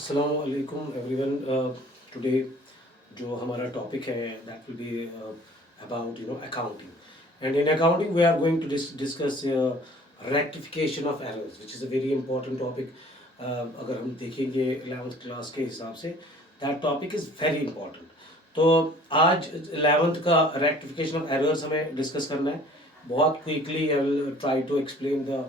अस्सलाम वालेकुम everyone. Today जो हमारा टॉपिक है that will be about accounting and in accounting we are going to discuss rectification of errors which is a very important topic. अगर हम देखेंगे 11th class के हिसाब से that topic is very important. तो आज 11th का रेक्टिफिकेशन ऑफ एरर्स हमें डिस्कस करना है। बहुत quickly I will try to explain the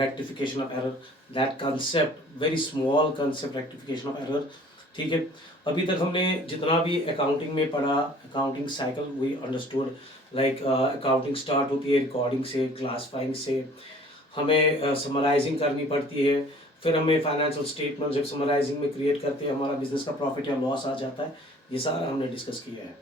rectification of error, that concept, very small concept, rectification of error। ठीक है, अभी तक हमने जितना भी अकाउंटिंग में पढ़ा, accounting cycle we understood, like accounting start होती है रिकॉर्डिंग से, क्लासिफाइंग से, हमें समराइजिंग करनी पड़ती है, फिर हमें फाइनेंशियल स्टेटमेंट जब समराइजिंग में क्रिएट करते हैं हमारा बिजनेस का प्रॉफिट या लॉस आ जाता है। ये सारा हमने डिस्कस किया है।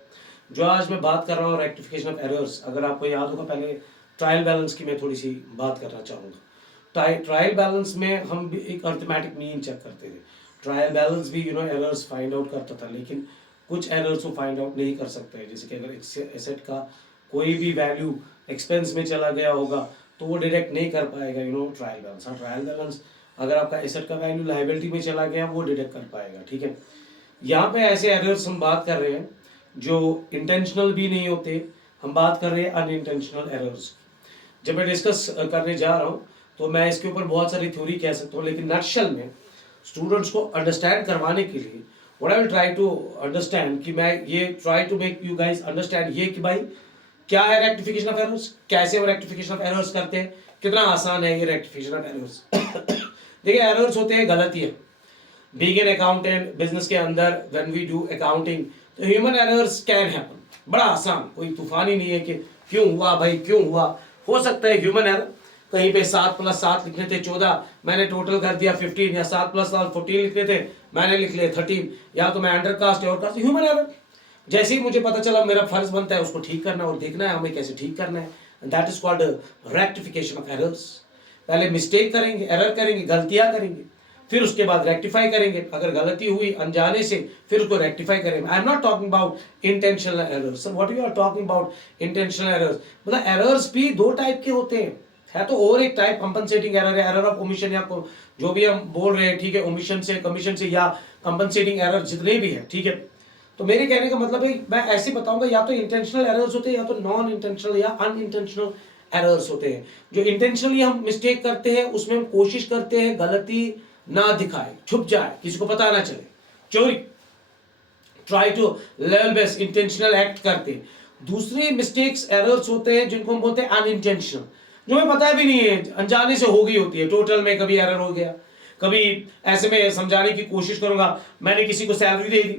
जो आज मैं बात कर रहा हूँ रेक्टिफिकेशन ऑफ एरर्स, अगर आपको याद होगा पहले ट्रायल बैलेंस की मैं थोड़ी सी बात करना चाहूँगा। ट्रायल बैलेंस में हम भी एक अर्थमेटिक मीन चेक करते थे। ट्रायल बैलेंस भी एरर्स फाइंड आउट करता था, लेकिन कुछ एरर्स को फाइंड आउट नहीं कर सकते। जैसे कि अगर एसेट का कोई भी वैल्यू एक्सपेंस में चला गया होगा तो वो डिटेक्ट नहीं कर पाएगा ट्रायल बैलेंस। हाँ, ट्रायल बैलेंस अगर आपका एसेट का वैल्यू लाइबिलिटी में चला गया वो डिटेक्ट कर पाएगा। ठीक है, यहाँ पे ऐसे एरर्स हम बात कर रहे हैं जो इंटेंशनल भी नहीं होते, हम बात कर रहे हैं अनइंटेंशनल एरर्स। जब मैं डिस्कस करने जा रहा हूँ तो मैं इसके ऊपर बहुत सारी थ्योरी कह सकता हूँ, लेकिन नटशल में स्टूडेंट्स को अंडरस्टैंड करवाने के लिए what I will try to understand कि मैं ये try to make you guys understand ये कि भाई क्या है रेक्टिफिकेशन ऑफ एरर्स, कैसे हम रेक्टिफिकेशन ऑफ एरर्स करते हैं, कितना आसान है ये रेक्टिफिकेशन ऑफ एरर्स। देखिए, एरर्स होते हैं गलतियाँ। बीइंग एन अकाउंटेंट बिजनेस के अंदर व्हेन वी डू अकाउंटिंग तो ह्यूमन एरर्स कैन हैपन। बड़ा आसान, कोई तूफान ही नहीं है कि क्यों हुआ भाई क्यों हुआ। हो सकता है ह्यूमन एरर, कहीं पे 7+7 लिखने थे 14, मैंने टोटल कर दिया 15, या 7+7 14 लिखने थे मैंने लिख लिया 13, या तो मैं अंडरकास्ट या ओवरकास्ट, ह्यूमन एरर। जैसे ही मुझे पता चला मेरा फर्ज बनता है उसको ठीक करना और देखना है हमें कैसे ठीक करना है, that is called rectification of errors. पहले मिस्टेक करेंगे, एरर करेंगे, गलतियां करेंगे, फिर उसके बाद रेक्टिफाई करेंगे। अगर गलती हुई अनजाने से फिर उसको रेक्टिफाई करेंगे। I am not talking about intentional errors. What you are talking about intentional errors, मतलब एरर्स भी दो टाइप के होते हैं। है तो और एक टाइप कंपनसेटिंग एरर है, एरर ऑफ ओमिशन या जो भी हम बोल रहे हैं, ठीक है, ओमिशन से, कमीशन से या कंपनसेटिंग एरर जितने भी है, ठीक है। तो मेरे कहने का मतलब है मैं ऐसे बताऊंगा, या तो इंटेंशनल एरर्स होते हैं या तो नॉन इंटेंशनल या अनइंटेंशनल एरर्स होते हैं। जो इंटेंशनली हम मिस्टेक करते हैं उसमें हम कोशिश करते हैं गलती ना दिखाए, छुप जाए, किसी को पता ना चले, चोरी, try to level best, intentional act करते हैं। दूसरी मिस्टेक्स एरर्स होते हैं जिनको हम बोलते हैं अनइंटेंशनल, जो हमें पता भी नहीं है, अनजाने से हो गई होती है। टोटल में कभी एरर हो गया, कभी ऐसे में समझाने की कोशिश करूंगा, मैंने किसी को सैलरी दे दी,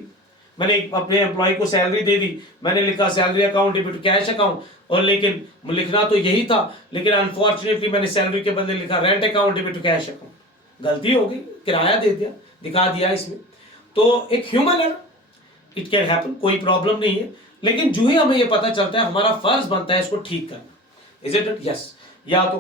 मैंने अपने एम्प्लॉय को सैलरी दे दी, मैंने लिखा salary account debit to cash account, और लेकिन लिखना तो यही था, लेकिन अनफॉर्चुनेटली मैंने सैलरी के बदले लिखा rent account debit to cash account. गलती हो गई, किराया दे दिया, दिखा दिया इसमें। तो एक human error, it can happen, कोई प्रॉब्लम नहीं है, लेकिन जो ही हमें ये पता चलता है हमारा फर्ज बनता है इसको ठीक करना। Is it? यस। या तो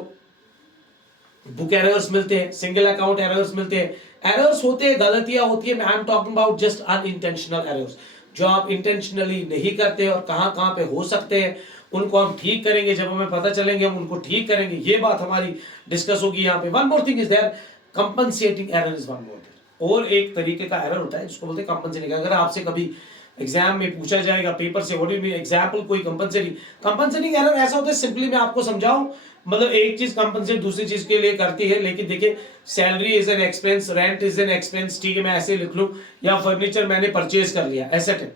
बुक एरर्स मिलते हैं, सिंगल अकाउंट एरर्स मिलते हैं, एरर्स होते हैं, गलतियां होती है। I am talking about just unintentional errors, जो आप इंटेंशनली नहीं करते और कहां कहां पे हो सकते हैं उनको हम ठीक करेंगे। जब हमें पता चलेंगे हम उनको ठीक करेंगे, ये बात हमारी डिस्कस होगी यहाँ पे। One more thing is there, compensating error is one more thing. और एक तरीके का एरर होता है जिसको बोलते हैं कंपनसेटिंग। अगर आपसे कभी एग्जाम में पूछा जाएगा पेपर से, what do you mean example, कोई कंपनसेटिंग एरर ऐसा होता है, सिंपली मैं आपको समझाऊं, मतलब एक चीज कंपनसेट दूसरी चीज के लिए करती है। लेकिन देखिए, salary is an expense, rent is an expense, ठीक है, मैं ऐसे लिख लूं, या फर्नीचर मैंने परचेज कर लिया, एसेट है,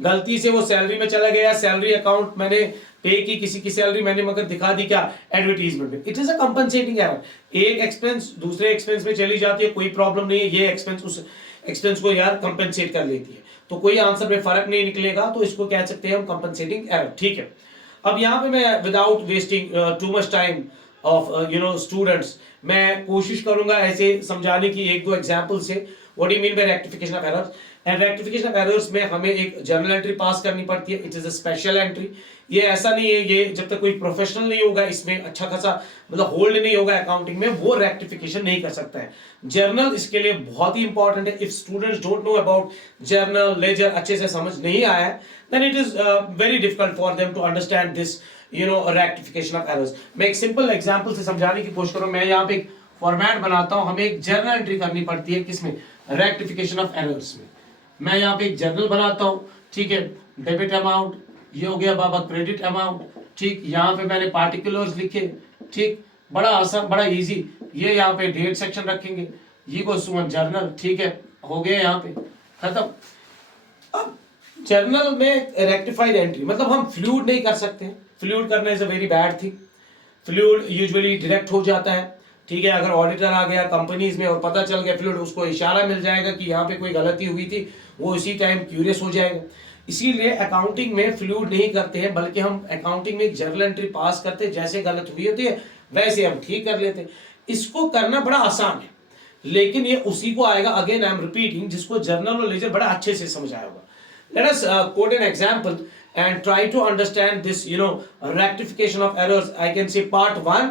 गलती से वो सैलरी में चला गया, सैलरी अकाउंट मैंने पे की, किसी की सैलरी मैंने मगर दिखा दी क्या, एडवर्टीजमेंट में, it is a compensating error. एक एक्सपेंस दूसरे एक्सपेंस में चली जाती है, कोई प्रॉब्लम नहीं है, ये एक्सपेंस उस एक्सपेंस को यार कंपनसेट कर लेती है, तो कोई आंसर में फर्क नहीं निकलेगा, तो इसको कह सकते हैं हम कंपनसेटिंग एरर। ठीक है, अब यहाँ पे मैं without wasting too much time of students, मैं कोशिश करूंगा ऐसे समझाने की एक दो एग्जांपल से what you mean by rectification of errors. And rectification of errors में हमें एक जर्नल एंट्री पास करनी पड़ती है, it is a special entry. ये ऐसा नहीं है, ये जब तक कोई प्रोफेशनल नहीं होगा इसमें अच्छा खासा मतलब होल्ड नहीं होगा अकाउंटिंग में, वो रेक्टिफिकेशन नहीं कर सकता है। जर्नल इसके लिए बहुत ही इंपॉर्टेंट है। If students don't know about journal ledger, अच्छे से समझ नहीं आया है, then it is very difficult for them to understand this rectification of errors. मैं एक सिंपल एग्जांपल से समझाने की कोशिश करूं। मैं यहाँ पे एक फॉर्मेट बनाता हूं, हमें एक जर्नल एंट्री करनी पड़ती है, किसमें, रेक्टिफिकेशन ऑफ एरर्स में। मैं यहाँ पे एक जर्नल बनाता हूँ, ठीक है, डेबिट अमाउंट, ये हो गया बाबा क्रेडिट अमाउंट, ठीक, यहाँ पे मैंने पार्टिकुलर्स लिखे, ठीक, बड़ा आसान, बड़ा इजी, ये यहाँ पे डेट सेक्शन रखेंगे, ये को सुमन जर्नल, ठीक है, हो गया यहाँ पे खत्म। अब जर्नल में रेक्टिफाइड एंट्री मतलब हम फ्लूड नहीं कर सकते, फ्लूड करना is a very bad thing, fluid usually direct हो जाता है, ठीक है, अगर ऑडिटर आ गया कंपनीज में और पता चल गया फ्लूड, उसको इशारा मिल जाएगा कि यहाँ पे कोई गलती हुई थी, वो इसी टाइम क्यूरियस हो जाएगा। इसीलिए अकाउंटिंग में फ्लूड नहीं करते हैं, बल्कि हम अकाउंटिंग में एक जर्नल एंट्री पास करते हैं, जैसे गलत हुई होती है वैसे हम ठीक कर लेते हैं। इसको करना बड़ा आसान है, लेकिन ये उसी को आएगा, अगेन आई एम रिपीटिंग, जिसको जर्नल और लेजर बड़ा अच्छे से समझ आया होगा। Let us quote an example and try to understand this, rectification of errors. I can say part 1,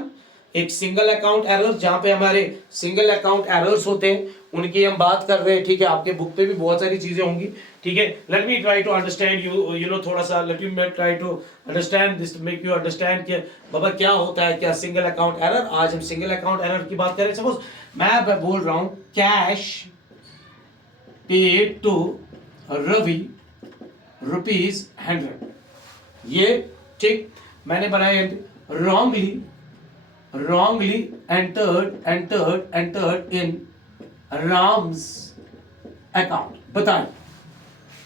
एक सिंगल अकाउंट एरर, जहां पे हमारे सिंगल अकाउंट एरर्स होते हैं उनकी हम बात कर रहे हैं, ठीक है, आपके बुक पे भी बहुत सारी चीजें होंगी, ठीक है। Let me try to understand you थोड़ा सा, let me try to understand this, make you understand कि बाबा क्या होता है, क्या सिंगल अकाउंट एरर। आज हम सिंगल अकाउंट एरर की बात करें। सपोज मैं बोल रहा हूं कैश पेड टू रवि ₹100, ये ठीक मैंने बनाया, wrongly entered in Ram's account. बताएं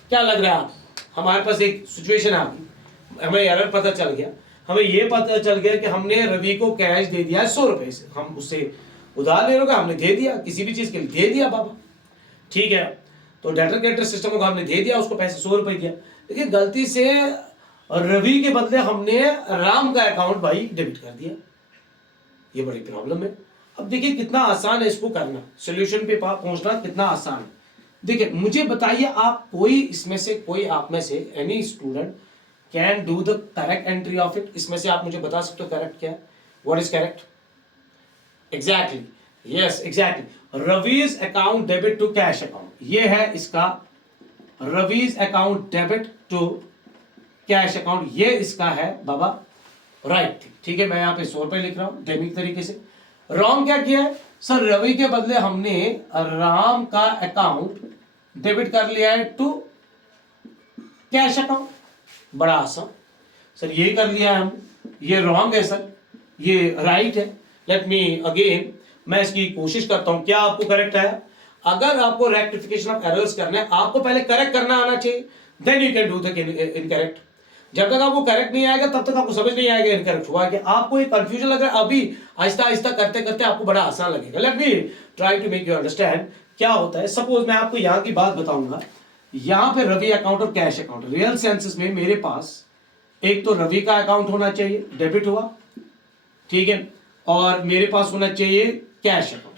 क्या लग रहा है आप, हमारे पास एक सिचुएशन आ गई, हमें एरर पता चल गया, हमें ये पता चल गया कि हमने रवि को कैश दे दिया 100 रुपए से, हम उससे उधार ले रहे, हमने दे दिया, किसी भी चीज के लिए दे दिया बाबा, ठीक है, तो डेटर क्रेडिटर सिस्टम को हमने दे दिया, उसको पैसे 100 रुपए दिया, लेकिन गलती से रवि के बदले हमने राम का अकाउंट भाई डेबिट कर दिया, ये बड़ी प्रॉब्लम है। अब देखिए कितना आसान है इसको करना, सॉल्यूशन पे पहुंचना कितना आसान है। देखिए मुझे बताइए, आप कोई इसमें से, कोई आप में से, any student can do the correct entry of it, इसमें से आप मुझे बता सकते हो करेक्ट क्या है, what is correct? Exactly, yes exactly, Ravi's account debit to cash account, ये है इसका Ravi's account debit to cash account, ये इसका है बाबा राइट, ठीक है। मैं यहाँ पे 100 रुपए लिख रहा हूं डेबिट तरीके से। रॉन्ग क्या किया है सर, रवि के बदले हमने राम का अकाउंट डेबिट कर लिया है टू कैश अकाउंट, बड़ा आसान सर, ये कर लिया है हम, ये रॉन्ग है सर, ये राइट है। लेट मी अगेन, मैं इसकी कोशिश करता हूं, क्या आपको करेक्ट है? अगर आपको रेक्टिफिकेशन ऑफ एरर्स करना है, आपको पहले करेक्ट करना आना चाहिए, then you can do the incorrect. जब तक आपको करेक्ट नहीं आएगा तब तक आपको समझ नहीं आएगा इनकरेक्ट हुआ कि आपको एक कंफ्यूजन लग रहा है, अभी आहिस्ता आहिस्ता करते करते आपको बड़ा आसान लगेगा। Let me try to make you understand क्या होता है। सपोज मैं आपको यहाँ की बात बताऊंगा, यहाँ पे रवि अकाउंट और कैश अकाउंट, रियल सेंसेस में मेरे पास एक तो रवि का अकाउंट होना चाहिए, डेबिट हुआ, ठीक है, और मेरे पास होना चाहिए कैश अकाउंट।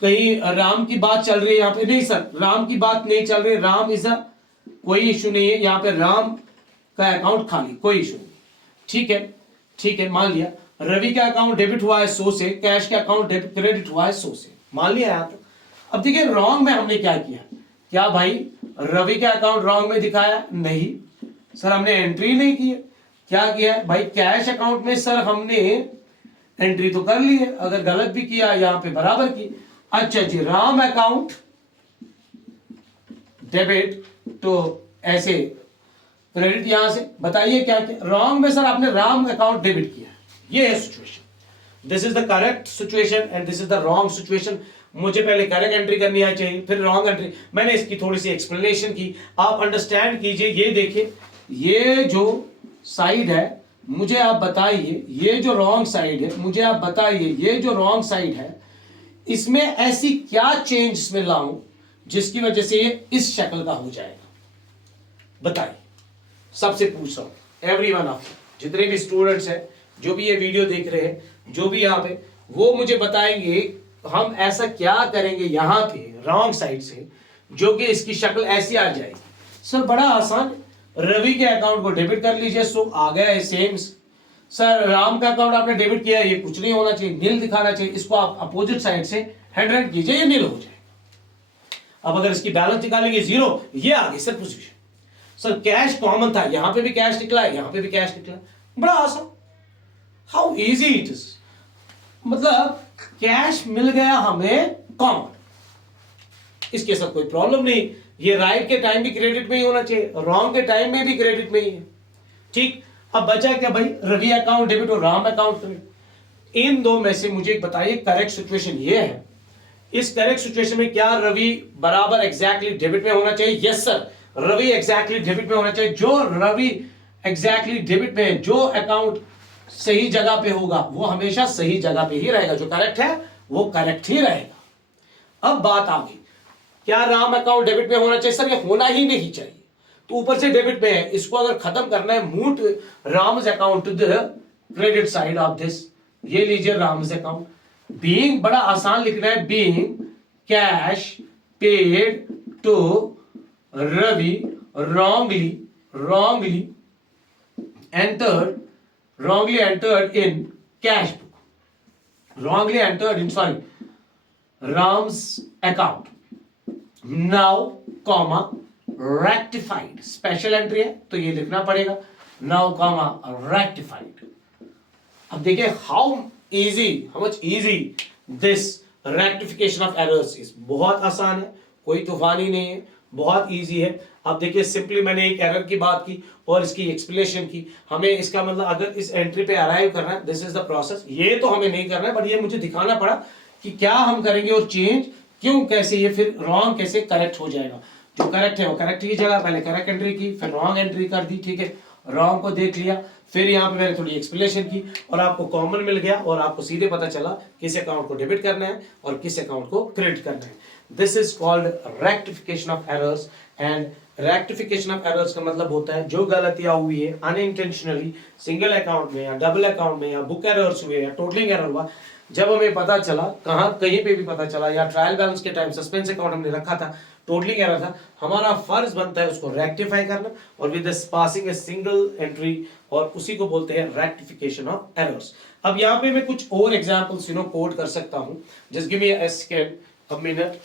कहीं राम की बात चल रही है यहाँ पे? नहीं सर, राम की बात नहीं चल रही, राम इज अ कोई इश्यू नहीं है, यहाँ पे राम का अकाउंट खाली, कोई इशू नहीं, ठीक है, ठीक है, मान लिया रवि का अकाउंट डेबिट हुआ है 100 से, कैश का अकाउंट क्रेडिट हुआ है 100 से, मान लिया आप। अब देखिए रॉन्ग में हमने क्या किया, क्या भाई रवि का अकाउंट रॉन्ग में दिखाया? नहीं सर, हमने एंट्री नहीं की है। क्या किया भाई, कैश अकाउंट में सर हमने एंट्री तो कर ली है, अगर गलत भी किया यहाँ पे बराबर की। अच्छा जी, राम अकाउंट डेबिट तो ऐसे क्रेडिट यहां से, बताइए क्या क्या रॉन्ग में सर, आपने राम अकाउंट डेबिट किया, ये है situation. This is the correct situation and this is the wrong situation. मुझे पहले करेक्ट एंट्री करनी आ चाहिए, फिर रॉन्ग एंट्री। मैंने इसकी थोड़ी सी एक्सप्लेनेशन की, आप अंडरस्टैंड कीजिए। ये देखिए, ये जो साइड है मुझे आप बताइए, ये जो रॉन्ग साइड है मुझे आप बताइए, ये जो रॉन्ग साइड है इसमें ऐसी क्या चेंज इसमें लाऊं जिसकी वजह से ये इस शक्ल का हो जाएगा, बताइए। सबसे पूछ रहा हूं एवरीवन ऑफ जितने भी स्टूडेंट्स हैं, जो भी ये वीडियो देख रहे हैं, जो भी यहाँ पे, वो मुझे बताएंगे हम ऐसा क्या करेंगे यहाँ पे रॉन्ग साइड से जो कि इसकी शक्ल ऐसी आ जाएगी। सर बड़ा आसान, रवि के अकाउंट को डेबिट कर लीजिए, सो आ गया है सेम। सर राम का अकाउंट आपने डेबिट किया, ये कुछ नहीं होना चाहिए, नील दिखाना चाहिए, इसको आप अपोजिट साइड से 100 कीजिए, ये नील हो जाए। अब अगर इसकी बैलेंस निकालेंगे 0, ये आ गई sir position. Sir cash common था, यहां पे भी कैश निकला है, यहां पे भी कैश निकला, बड़ा आसान, हाउ इजी इट इज। मतलब कैश मिल गया हमें कॉमन, इसके साथ कोई प्रॉब्लम नहीं, ये राइट के टाइम भी क्रेडिट में ही होना चाहिए, रॉन्ग के टाइम में भी क्रेडिट में ही है। ठीक, अब बचा क्या भाई, रवि अकाउंट डेबिट और राम अकाउंट क्रेडिट। इन दो में से मुझे बताइए करेक्ट सिचुएशन ये है, इस करेक्ट सिचुएशन में क्या रवि बराबर एग्जैक्टली डेबिट में होना चाहिए? Yes sir, Ravi exactly debit में होना चाहिए। जो रवि एग्जैक्टली डेबिट में, जो अकाउंट सही जगह पे होगा वो हमेशा सही जगह पे ही रहेगा, जो करेक्ट है वो करेक्ट ही रहेगा। अब बात आ गई, क्या राम अकाउंट डेबिट में होना चाहिए? सर ये होना ही नहीं चाहिए, तो ऊपर से डेबिट में है, इसको अगर खत्म करना है, move Ram's account to the credit side of this. ये लीजिए राम्स अकाउंट, बीइंग बड़ा आसान लिखना है, being cash paid to Ravi wrongly entered in cash book, wrongly entered in Ram's account, now comma rectified, special entry है तो ये लिखना पड़ेगा, now comma rectified। अब देखिए how much easy this rectification of errors is, बहुत आसान है, कोई तूफान ही नहीं है, बहुत इजी है। अब देखिए सिंपली मैंने एक एरर की बात की और इसकी एक्सप्लेनेशन की, हमें इसका मतलब अगर इस एंट्री पे अराइव करना है, दिस इज द प्रोसेस। ये तो हमें नहीं करना है, बट ये मुझे दिखाना पड़ा कि क्या हम करेंगे और चेंज क्यों, कैसे ये फिर रॉन्ग कैसे करेक्ट हो जाएगा। जो करेक्ट है वो करेक्ट की जगह पहले करेक्ट एंट्री की, फिर रॉन्ग एंट्री कर दी, ठीक है, रॉन्ग को देख लिया, फिर यहाँ पे मैंने थोड़ी एक्सप्लेनेशन की और आपको कॉमन मिल गया और आपको सीधे पता चला किस अकाउंट को डेबिट करना है और किस अकाउंट को क्रेडिट करना है। This is called rectification of errors. And rectification of errors का मतलब होता है जो गलतियां हुई है अनइंटेंशनली सिंगल अकाउंट में या डबल अकाउंट में या बुक एरर्स हुए या टोटलिंग एरर हुआ, जब हमें पता चला, कहीं पे भी पता चला, या ट्रायल बैलेंस के टाइम सस्पेंस अकाउंट हमने रखा था, टोटलिंग एरर था, हमारा फर्ज बनता है उसको रेक्टिफाई करना और with passing a single entry, और उसी को बोलते हैं रेक्टिफिकेशन ऑफ एरर्स। अब यहाँ पे मैं कुछ और एग्जांपल्स कोट कर सकता हूँ। Just give me a second, a minute.